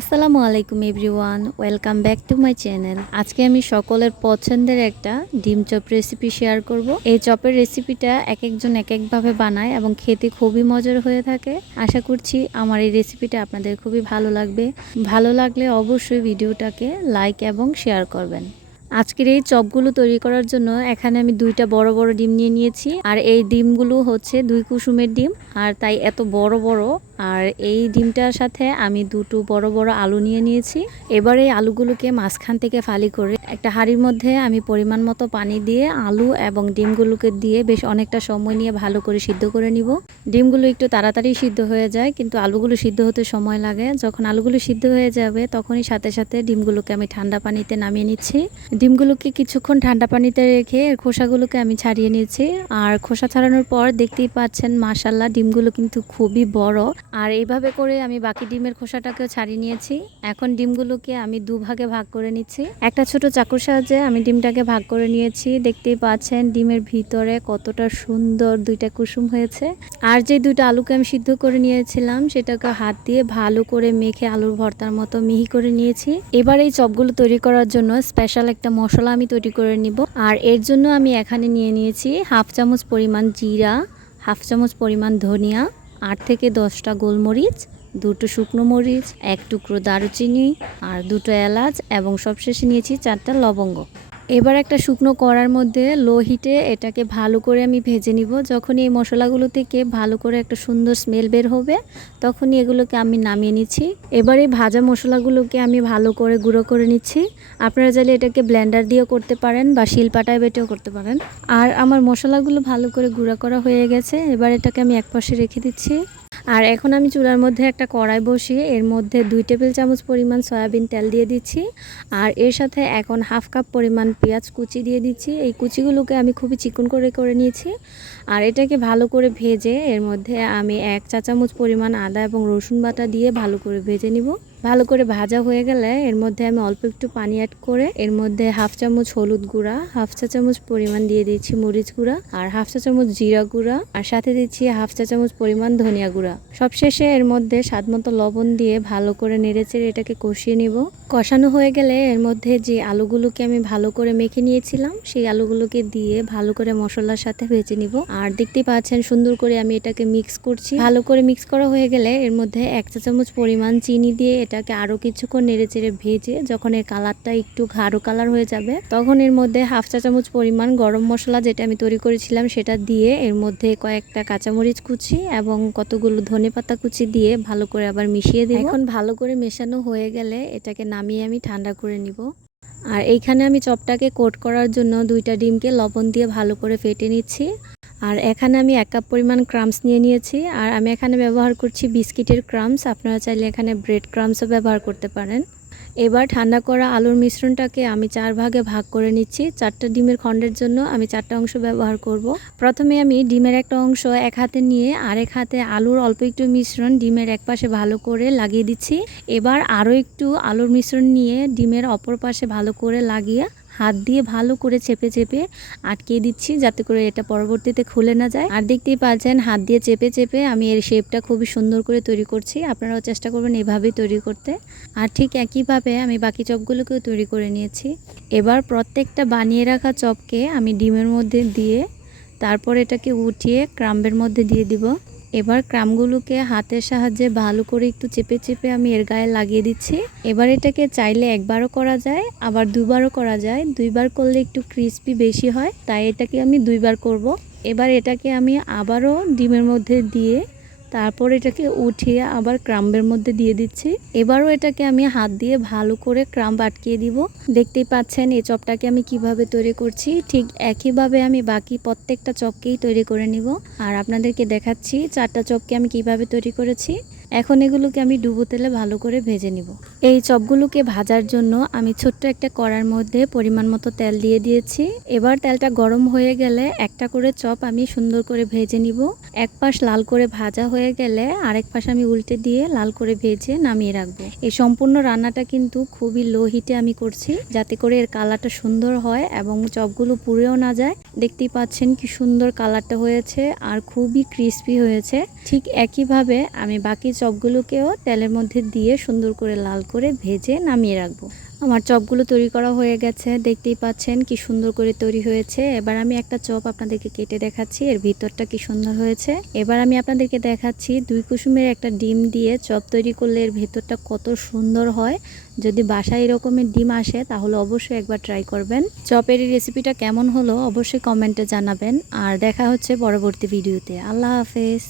আসসালামু আলাইকুম everyone, welcome back to my channel. আজকে আমি সকলের পছন্দের একটা ডিম চপ রেসিপি শেয়ার করব। এই চপের রেসিপিটা এক একজন এক একভাবে বানায় এবং খেতে খুবই মজার হয়ে থাকে। আশা করছি আমার এই রেসিপিটা আপনাদের খুবই ভালো লাগবে। ভালো লাগলে অবশ্যই ভিডিওটাকে লাইক এবং শেয়ার করবেন। আজকের এই চপগুলো তৈরি করার জন্য এখানে আমি দুইটা বড় বড় ডিম নিয়ে নিয়েছি। আর এই ডিমগুলো হচ্ছে দুই কুসুমের ডিম, আর তাই এত বড় বড়। আর এই ডিমটার সাথে আমি দুটো বড় বড় আলু নিয়ে নিয়েছি। এবার এই আলুগুলোকে মাঝখান থেকে ফালি করে একটা হাঁড়ির মধ্যে আমি পরিমাণ মতো পানি দিয়ে আলু এবং ডিমগুলোকে দিয়ে বেশ অনেকটা সময় নিয়ে ভালো করে সিদ্ধ করে নিব। ডিমগুলো একটু তাড়াতাড়ি সিদ্ধ হয়ে যায়, কিন্তু আলুগুলো সিদ্ধ হতে সময় লাগে। যখন আলুগুলো সিদ্ধ হয়ে যাবে, তখনই সাথে সাথে ডিমগুলোকে আমি ঠান্ডা পানিতে নামিয়ে নিচ্ছি। ডিমগুলোকে কিছুক্ষণ ঠান্ডা পানিতে রেখে খোসাগুলোকে আমি ছাড়িয়ে নিয়েছি। আর খোসা ছাড়ানোর পর দেখতেই পাচ্ছেন মাসাল্লাহ ডিমগুলো কিন্তু খুবই বড়। আর এইভাবে করে আমি বাকি ডিমের খোসাটাকেও ছাড়িয়ে নিয়েছি। এখন ডিমগুলোকে আমি দুভাগে ভাগ করে নিচ্ছি। একটা ছোট চাকুর সাহায্যে আমি ডিমটাকে ভাগ করে নিয়েছি। দেখতেই পাচ্ছেন, ডিমের ভিতরে কতটা সুন্দর দুইটা কুসুম হয়েছে। আর যে দুইটা আলুকে আমি সিদ্ধ করে নিয়েছিলাম, সেটাকে হাত দিয়ে ভালো করে মেখে আলুর ভর্তার মতো মিহি করে নিয়েছি। এবার এই চপগুলো তৈরি করার জন্য স্পেশাল একটা মশলা আমি তৈরি করে নিব। আর এর জন্য আমি এখানে নিয়ে নিয়েছি হাফ চামচ পরিমাণ জিরা, হাফ চামচ পরিমাণ ধনিয়া, আট থেকে দশটা গোলমরিচ, দুটো শুকনো মরিচ, এক টুকরো দারুচিনি, আর দুটো এলাচ, এবং সবশেষে নিয়েছি চারটা লবঙ্গ। এবার একটা শুকনো কড়ার মধ্যে লো হিটে এটাকে ভালো করে আমি ভেজে নিব। যখনই এই মশলাগুলো থেকে ভালো করে একটা সুন্দর স্মেল বের হবে, তখনই এগুলোকে আমি নামিয়ে নিচ্ছি। এবার এই ভাজা মশলাগুলোকে আমি ভালো করে গুঁড়ো করে নিচ্ছি। আপনারা চাইলে এটাকে ব্লেন্ডার দিয়েও করতে পারেন বা শিলপাটায় বেটেও করতে পারেন। আর আমার মশলাগুলো ভালো করে গুঁড়া করা হয়ে গেছে। এবার এটাকে আমি এক পাশে রেখে দিচ্ছি। আর এখন আমি চুলার মধ্যে একটা কড়াই বসিয়ে এর মধ্যে দুই টেবিল চামচ পরিমাণ সয়াবিন তেল দিয়ে দিচ্ছি। আর এর সাথে এখন হাফ কাপ পরিমাণ পেঁয়াজ কুচি দিয়ে দিচ্ছি। এই কুচিগুলোকে আমি খুবই চিকন করে করে নিয়েছি। আর এটাকে ভালো করে ভেজে এর মধ্যে আমি এক চা চামচ পরিমাণ আদা এবং রসুন বাটা দিয়ে ভালো করে ভেজে নিব। ভালো করে ভাজা হয়ে গেলে এর মধ্যে আমি অল্প একটু পানি অ্যাড করে এর মধ্যে হাফ চামচ হলুদ গুঁড়া হাফ চা চামচ পরিমাণ দিয়ে দিচ্ছি মরিচ গুঁড়া আর হাফ চা চামচ জিরা গুঁড়া আর সাথে দিচ্ছি হাফ চা চামচ পরিমাণ ধনিয়া গুঁড়া। সবশেষে এর মধ্যে স্বাদ মতো লবণ দিয়ে ভালো করে নেড়েচেড়ে এটাকে কষিয়ে নিব। কষানো হয়ে গেলে এর মধ্যে যে আলুগুলোকে আমি ভালো করে মেখে নিয়েছিলাম, সেই আলুগুলোকে দিয়ে ভালো করে মশলার সাথে ভেজে নিব। আর দেখতে পাচ্ছেন সুন্দর করে আমি এটাকে মিক্স করছি। ভালো করে মিক্স করা হয়ে গেলে এর মধ্যে এক চা চামচ পরিমাণ চিনি দিয়ে এটাকে আরও কিছুক্ষণ নেড়ে চেড়ে ভেজে যখন এর কালারটা একটু গাঢ় কালার হয়ে যাবে, তখন এর মধ্যে হাফ চা চামচ পরিমাণ গরম মশলা যেটা আমি তৈরি করেছিলাম সেটা দিয়ে এর মধ্যে কয়েকটা কাঁচামরিচ কুচি এবং কতগুলো ধনে পাতা কুচি দিয়ে ভালো করে আবার মিশিয়ে দিই এখন ভালো করে মেশানো হয়ে গেলে এটাকে নামিয়ে আমি ঠান্ডা করে নিব। আর এইখানে আমি চপটাকে কোট করার জন্য দুইটা ডিমকে লবণ দিয়ে ভালো করে ফেটে নিচ্ছি। আর এখানে আমি এক কাপ পরিমাণ ক্রামস নিয়ে নিয়েছি। আর আমি এখানে ব্যবহার করছি বিস্কিটের ক্রামস আপনারা চাইলে এখানে ব্রেড ক্রামসও ব্যবহার করতে পারেন। এবার ঠান্ডা করা আলুর মিশ্রণটাকে আমি চার ভাগে ভাগ করে নিচ্ছি চারটা ডিমের খণ্ডের জন্য আমি চারটা অংশ ব্যবহার করব। প্রথমে আমি ডিমের একটা অংশ এক হাতে নিয়ে আরেক হাতে আলুর অল্প একটু মিশ্রণ ডিমের এক পাশে ভালো করে লাগিয়ে দিচ্ছি এবার আরও একটু আলুর মিশ্রণ নিয়ে ডিমের অপর পাশে ভালো করে লাগিয়ে হাত দিয়ে ভালো করে চেপে চেপে আটকে দিচ্ছি যাতে করে এটা পরবর্তীতে খুলে না যায়। আর দেখতেই পাচ্ছেন, হাত দিয়ে চেপে চেপে আমি এর শেপটা খুবই সুন্দর করে তৈরি করছি। আপনারাও চেষ্টা করবেন এভাবেই তৈরি করতে। আর ঠিক একইভাবে আমি বাকি চপগুলোকেও তৈরি করে নিয়েছি। এবার প্রত্যেকটা বানিয়ে রাখা চপকে আমি ডিমের মধ্যে দিয়ে তারপর এটাকে উঠিয়ে ক্রাম্বের মধ্যে দিয়ে দিব। এবার ক্রামগুলোকে হাতের সাহায্যে ভালো করে একটু চেপে চেপে আমি এর গায়ে লাগিয়ে দিচ্ছি এবার এটাকে চাইলে একবারও করা যায়, আবার দুবারও করা যায় দুইবার করলে একটু ক্রিস্পি বেশি হয়, তাই এটাকে আমি দুইবার করব। এবার এটাকে আমি আবারও ডিমের মধ্যে দিয়ে তারপর এটাকে উঠিয়ে আবার ক্রাম্বের মধ্যে দিয়ে দিচ্ছি। এবারও এটাকে আমি হাত দিয়ে ভালো করে ক্রাম্ব আটকিয়ে দিব। দেখতেই পাচ্ছেন এই চপটাকে আমি কীভাবে তৈরি করছি। ঠিক একইভাবে আমি বাকি প্রত্যেকটা চপকেই তৈরি করে নিব। আর আপনাদেরকে দেখাচ্ছি চারটা চপকে আমি কীভাবে তৈরি করেছি। এখন এগুলোকে আমি ডুবো তেলে ভালো করে ভেজে নিব। এই চপগুলোকে ভাজার জন্য আমি ছোট্ট একটা কড়ার মধ্যে পরিমাণ মতো তেল দিয়ে দিয়েছি। এবার তেলটা গরম হয়ে গেলে একটা করে চপ আমি সুন্দর করে ভেজে নিব। এক পাশ লাল করে ভাজা হয়ে গেলে আরেক পাশ আমি উল্টে দিয়ে লাল করে ভেজে নামিয়ে রাখব। এই সম্পূর্ণ রান্নাটা কিন্তু খুবই লো হিটে আমি করছি, যাতে করে এর কালারটা সুন্দর হয় এবং চপগুলো পুড়েও না যায়। দেখতেই পাচ্ছেন কি সুন্দর কালারটা হয়েছে আর খুবই ক্রিস্পি হয়েছে। ঠিক একইভাবে আমি বাকি চপগুলোকেও তেলের মধ্যে দিয়ে সুন্দর করে লাল করে ভেজে নামিয়ে রাখব। আমার চপগুলো তৈরি করা হয়ে গেছে। দেখতেই পাচ্ছেন কি সুন্দর করে তৈরি হয়েছে। এবার আমি একটা চপ আপনাদেরকে কেটে দেখাচ্ছি। এর ভিতরটা কি সুন্দর হয়েছে। এবার আমি আপনাদেরকে দেখাচ্ছি দুই কুসুমের একটা ডিম দিয়ে চপ তৈরি করলে এর ভেতরটা কত সুন্দর হয়। যদি বাসায় এরকমের ডিম আসে, তাহলে অবশ্যই একবার ট্রাই করবেন। চপের এই রেসিপিটা কেমন হলো, অবশ্যই কমেন্টে জানাবেন। আর দেখা হচ্ছে পরবর্তী ভিডিওতে। আল্লাহ হাফেজ।